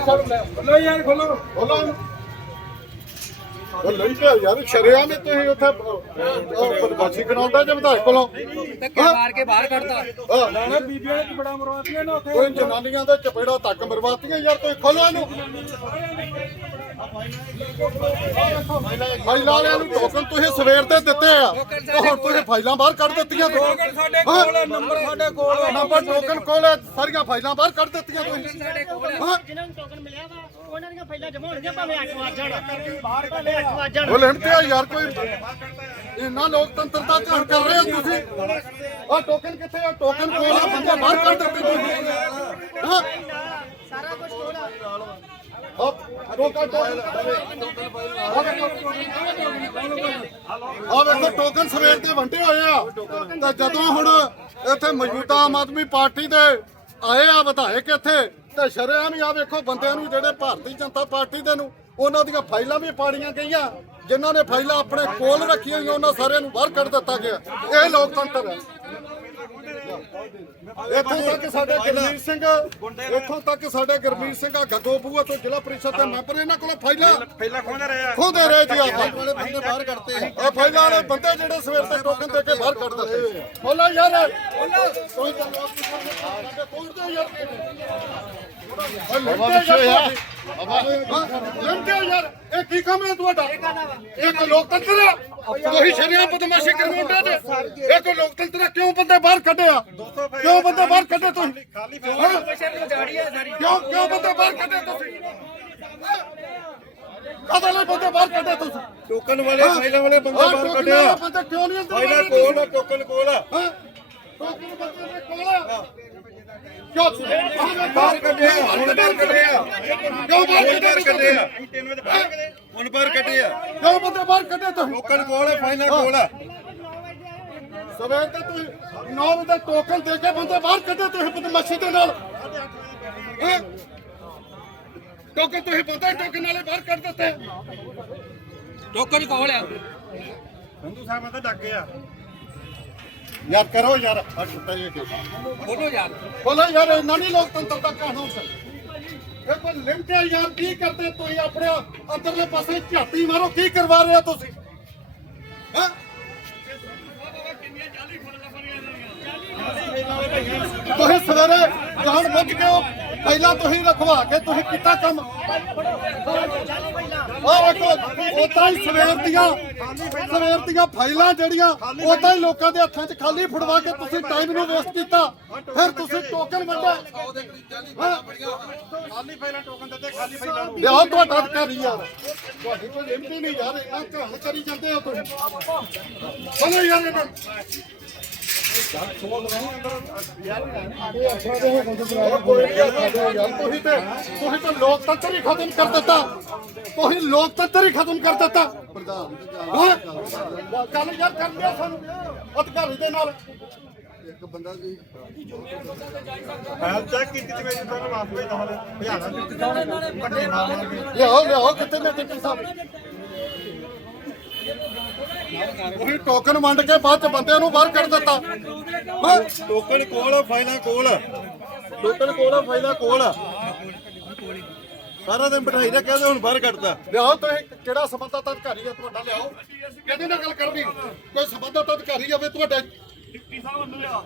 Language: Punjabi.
ਖੋਲੋ ਯਾਰ ਖੋਲੋ। ਬੋਲੋ ਉਹ ਲਈ ਤੇ ਯਾਰ ਸ਼ਰਿਆ ਨੇ ਤੁਸੀਂ ਉੱਥੇ ਉਹ ਬਦਮਾਸ਼ੀ ਕਰਾਉਂਦਾ ਜੇ ਵਿਧਾਇਕ ਕੋਲੋਂ? ਧੱਕੇ ਮਾਰ ਕੇ ਬਾਹਰ ਕੱਢਤਾ। ਹਾਂ, ਨਾ ਨਾ ਬੀਬੀਆਂ ਨੇ ਬੜਾ ਮਰਵਾਤੀਆਂ ਨਾ ਉੱਥੇ। ਕੋਈ ਜਨਾਨੀਆਂ ਦੇ ਚਪੇੜਾ ਤੱਕ ਮਰਵਾਤੀਆਂ ਯਾਰ ਤੁਸੀਂ ਖੋਲੋ ਇਹਨੂੰ। ਫਾਈਲਾਂ ਵਾਲਿਆਂ ਨੂੰ ਟੋਕਨ ਤੁਸੀਂ ਸਵੇਰ ਦੇ ਦਿੱਤੇ ਆ। ਤੇ ਹੁਣ ਤੁਸੀਂ ਫਾਈਲਾਂ ਬਾਹਰ ਕੱਢ ਦਿੱਤੀਆਂ ਟੋਕਨ ਸਾਡੇ ਕੋਲ ਨੰਬਰ ਸਾਡੇ ਕੋਲ ਹੈ। ਨੰਬਰ ਟੋਕਨ ਕੋਲ ਹੈ, ਸਾਰੀਆਂ ਫਾਈਲਾਂ ਬਾਹਰ ਕੱਢ ਦਿੱਤੀਆਂ ਤੁਸੀਂ। ਸਾਡੇ ਕੋਲ ਹਾਂ। ਜਿਨ੍ਹਾਂ ਨੂੰ ਟੋਕਨ ਮਿਲਿਆ ਵਾ ਉਹਨਾਂ ਦੀਆਂ ਫਾਈਲਾਂ ਜਮ੍ਹਾਂ ਹੋਣਗੀਆਂ ਭਾਵੇਂ 8 ਵਜ ਜਾਣ। ਬਾਹਰ ਭਾਵੇਂ 8 ਵਜ ਜਾਣ ਉਹ ਤੇ ਆ ਯਾਰ ਕੋਈ। ਇੰਨਾ ਲੋਕਤੰਤਰ ਦਾ ਘਾਣ ਕਰ ਰਹੇ ਹੋ ਤੁਸੀਂ? ਆ ਟੋਕਨ ਕਿੱਥੇ ਆ? ਟੋਕਨ ਕੋਲ ਆ ਬੰਦੇ ਬਾਹਰ ਕੱਢ ਦਿੱਤੇ ਤੁਸੀਂ। ਹਾਂ। ਸਾਰਾ ਕੁਝ ਕੋਲ ਆ। ਆ ਟੋਕਨ ਟੋਕਨ ਆ ਵੇਖੋ। ਟੋਕਨ ਸਵੇਰ ਦੇ ਵੰਡੇ ਹੋਏ ਆ। ਤੇ ਜਦੋਂ ਹੁਣ ਇੱਥੇ ਮੌਜੂਦਾ ਆਮ ਆਦਮੀ ਪਾਰਟੀ ਦੇ ਆਏ ਆ ਵਿਧਾਇਕ ਇੱਥੇ ਤੇ ਸ਼ਰੇਆਮ ਹੀ ਆ ਵੇਖੋ ਬੰਦਿਆਂ ਨੂੰ ਜਿਹੜੇ ਭਾਰਤੀ ਜਨਤਾ ਪਾਰਟੀ ਦੇ ਨੂੰ ਉਹਨਾਂ ਦੀਆਂ ਫਾਈਲਾਂ ਵੀ ਪਾੜੀਆਂ ਗਈਆਂ, ਜਿਨ੍ਹਾਂ ਨੇ ਫਾਈਲਾਂ ਆਪਣੇ ਕੋਲ ਰੱਖੀਆਂ ਹੋਈਆਂ, ਉਹਨਾਂ ਸਾਰਿਆਂ ਨੂੰ ਬਾਹਰ ਕੱਢ ਦਿੱਤਾ ਗਿਆ। ਇਹ ਲੋਕਤੰਤਰ ਹੈ। ਇੱਥੋਂ ਤੱਕ ਸਾਡੇ ਗੁਰਮੀਤ ਸਿੰਘ ਇੱਥੋਂ ਤੱਕ ਸਾਡੇ ਗੁਰਮੀਤ ਸਿੰਘ ਆ ਗੱਗੋਬੂਆ ਤੋਂ ਜ਼ਿਲ੍ਹਾ ਪਰਿਸ਼ਦ ਦੇ ਮੈਂਬਰ ਇਹਨਾਂ ਕੋਲ ਫਾਈਲਾਂ ਪਹਿਲਾਂ ਖੋਹਦੇ ਰਹੇ ਆ। ਖੋਦੇ ਰਹੇ ਜੀ ਆਪਾਂ ਵਾਲੇ ਬੰਦੇ ਬਾਹਰ ਕੱਢਤੇ ਆ। ਫਾਈਲਾਂ ਵਾਲੇ ਬੰਦੇ ਜਿਹੜੇ ਸਵੇਰ ਤੇ ਟੋਕਨ ਦੇ ਕੇ ਬਾਹਰ ਕੱਢ ਦਿੱਤੇ। ਬੋਲਾ ਯਾਰ। ਕੋਈ ਗੱਲ ਸਾਡੇ ਕੋਲ ਦੇ ਯਾਰ ਲੰਟੇ ਯਾਰ ਇਹ ਕੀ ਕੰਮ ਹੈ ਤੁਹਾਡਾ? ਇਹ ਲੋਕਤੰਤਰ ਆ। ਤੁਸੀਂ ਸ਼ਰੀਆਂ ਬਦਮਾਸ਼ੀ ਕਰਵਾਉਂਦੇ ਜੇ ਇਹ ਕੋਈ ਲੋਕਤੰਤਰ ਆ ਕਿਉਂ ਬੰਦੇ ਬਾਹਰ ਕੱਢੇ ਆ ਕਿਉਂ ਬੰਦੇ ਬਾਹਰ ਕੱਢੇ ਤੁਸੀਂ? ਕਿਉਂ ਕਿਉਂ ਬੰਦੇ ਬਾਹਰ ਕੱਢੇ ਤੁਸੀਂ? ਕਦੋਂ ਲਈ ਬੰਦੇ ਬਾਹਰ ਕੱਢੇ ਤੁਸੀਂ? ਟੋਕਨ ਵਾਲੇ ਫਾਈਲਾਂ ਵਾਲੇ ਬੰਦੇ ਬਾਹਰ ਕੱਢਿਆ। ਬੰਦੇ ਕਿਉਂ ਨਹੀਂ ਅੰਦਰ ਫਾਈਲਾਂ ਕੋਲ ਆ ਟੋਕਨ ਕੋਲ ਆ। ਟੋਕਨ ਬੰਦੇ ਦੇ ਕੋਲ ਆ। ਕਿਉਂ ਬਾਹਰ ਕੱਢਿਆ ਬਾਹਰ ਕੱਢਿਆ। ਕਿਉਂ ਬਾਹਰ ਹੁਣ ਕੱਢੇ ਬਾਹਰ ਕੱਢਿਆ। ਹੁਣ ਬਾਹਰ ਕੱਢਿਆ ਕਿਉਂ ਬੰਦੇ ਬਾਹਰ ਕੱਢੇ ਤੁਸੀਂ? ਟੋਕਨ ਕੋਲ ਆ ਫਾਈਲਾਂ ਕੋਲ ਆ ਸਵੇਰ ਤੇ ਤੁਸੀਂ 9 ਵਜੇ ਟੋਕਨ ਦੇ ਕੇ ਬੰਦੇ ਬਾਹਰ ਕੱਢੇ ਤੁਸੀਂ ਬਦਮਾਸ਼ੀ ਦੇ ਨਾਲ। ਹੈਂ? ਟੋਕਨ ਤੁਸੀਂ ਪਤਾ ਟੋਕਨ ਵਾਲੇ ਬਾਹਰ ਕੱਢ ਦਿੱਤੇ। ਟੋਕਨ ਕੋਲ ਆ ਸੰਧੂ ਸਾਹਿਬ ਤਾਂ ਡੱਕ ਗਿਆ। ਯਾਰ ਕਰੋ ਯਾਰ ਆ ਇਹ ਕੇ ਬੋਲੋ ਯਾਰ। ਬੋਲੋ ਯਾਰ ਇਹਨਾਂ ਨਹੀਂ ਲੋਕਤੰਤਰ ਦਾ ਕਹਾਣਾ ਹੁੰਦਾ ਇਹ ਕੋਈ ਲਿਮਟ ਹੈ ਯਾਰ ਕੀ ਕਰਦੇ ਤੁਸੀਂ? ਆਪਣੇ ਅੰਦਰਲੇ ਪਾਸੇ ਝਾਤੀ ਮਾਰੋ, ਕੀ ਕਰਵਾ ਰਹੇ ਹੋ ਤੁਸੀਂ? ਹਾਂ? ਤੁਸੀਂ ਸਵੇਰੇ ਜਾਣ ਬੁੱਝ ਕੇ ਪਹਿਲਾਂ ਤੁਸੀਂ ਰਖਵਾ ਕੇ ਤੁਸੀਂ ਕੀਤਾ ਕੰਮ। ਉਹ ਵੇਖੋ ਉਦਾਂ ਹੀ ਸਵੇਰ ਦੀਆਂ ਸਵੇਰ ਦੀਆਂ ਫਾਈਲਾਂ ਜਿਹੜੀਆਂ ਉਦਾਂ ਹੀ ਲੋਕਾਂ ਦੇ ਹੱਥਾਂ 'ਚ ਖਾਲੀ ਫੜਵਾ ਕੇ ਤੁਸੀਂ ਟਾਈਮ ਨੂੰ ਵੇਸਟ ਕੀਤਾ। ਫਿਰ ਤੁਸੀਂ ਟੋਕਨ ਵੰਡੇ ਖਾਲੀ ਫਾਈਲਾਂ ਟੋਕਨ ਦਿੱਤੇ ਖਾਲੀ ਫਾਈਲਾਂ ਨੂੰ ਲਿਆਓ ਤੁਹਾਡਾ ਅਧਿਕਾਰੀ ਯਾਰ ਤੁਹਾਡੀ ਕੋਈ ਲਿਮਟ ਨਹੀਂ ਯਾਰ, ਇੰਨਾ ਘਾਣ ਕਰੀ ਜਾਂਦੇ ਹੋ ਤੁਸੀਂ। ਚਲੋ ਯਾਰ ਇਹਨਾਂ ਕੋਈ ਨਹੀਂ ਯਾਰ ਤੁਸੀਂ ਤੇ ਤੁਸੀਂ ਤਾਂ ਲੋਕਤੰਤਰ ਹੀ ਖਤਮ ਕਰ ਦਿੱਤਾ। ਤੁਸੀਂ ਲੋਕਤੰਤਰ ਹੀ ਖਤਮ ਕਰ ਦਿੱਤਾ। ਹਾਂ? ਚੱਲ ਯਾਰ ਕਰ ਲਿਆ ਸਾਨੂੰ। ਅਧਿਕਾਰੀ ਦੇ ਨਾਲ। ਫਾਈਲ ਚੈੱਕ ਕੀਤੀ ਤੇ ਮੈਨੂੰ ਤੁਹਾਨੂੰ ਮਾਫ ਭੇਜਦਾ ਹਾਲੇ ਹਜ਼ਾਰਾਂ ਲਿਆਓ ਲਿਆਓ ਕਿੱਥੇ ਨੇ ਟਿੱਪੀ ਸਾਹਿਬ? ਉਹੀ ਟੋਕਨ ਵੰਡ ਕੇ ਬਾਅਦ ਚ ਬੰਦਿਆਂ ਨੂੰ ਬਾਹਰ ਕੱਢ ਦਿੱਤਾ। ਟੋਕਨ ਕੋਲ ਫਾਈਲਾਂ ਕੋਲ। ਟੋਕਨ ਕੋਲ ਫਾਈਲਾਂ ਕੋਲ। ਸਾਰਾ ਦਿਨ ਬਿਠਾਈ ਰੱਖਿਆ ਤੇ ਹੁਣ ਬਾਹਰ ਕੱਢਤਾ। ਲਿਆਓ ਤੁਸੀਂ ਕਿਹੜਾ ਸੰਬੰਧਤ ਅਧਿਕਾਰੀ ਹੈ ਤੁਹਾਡਾ ਲਿਆਓ। ਕਿਹਦੇ ਨਾਲ ਗੱਲ ਕਰਨੀ? ਕੋਈ ਸੰਬੰਧਤ ਅਧਿਕਾਰੀ ਹੋਵੇ ਤੁਹਾਡਾ। ਡਿਪਟੀ ਸਾਹਿਬ ਨੂੰ ਲਿਆ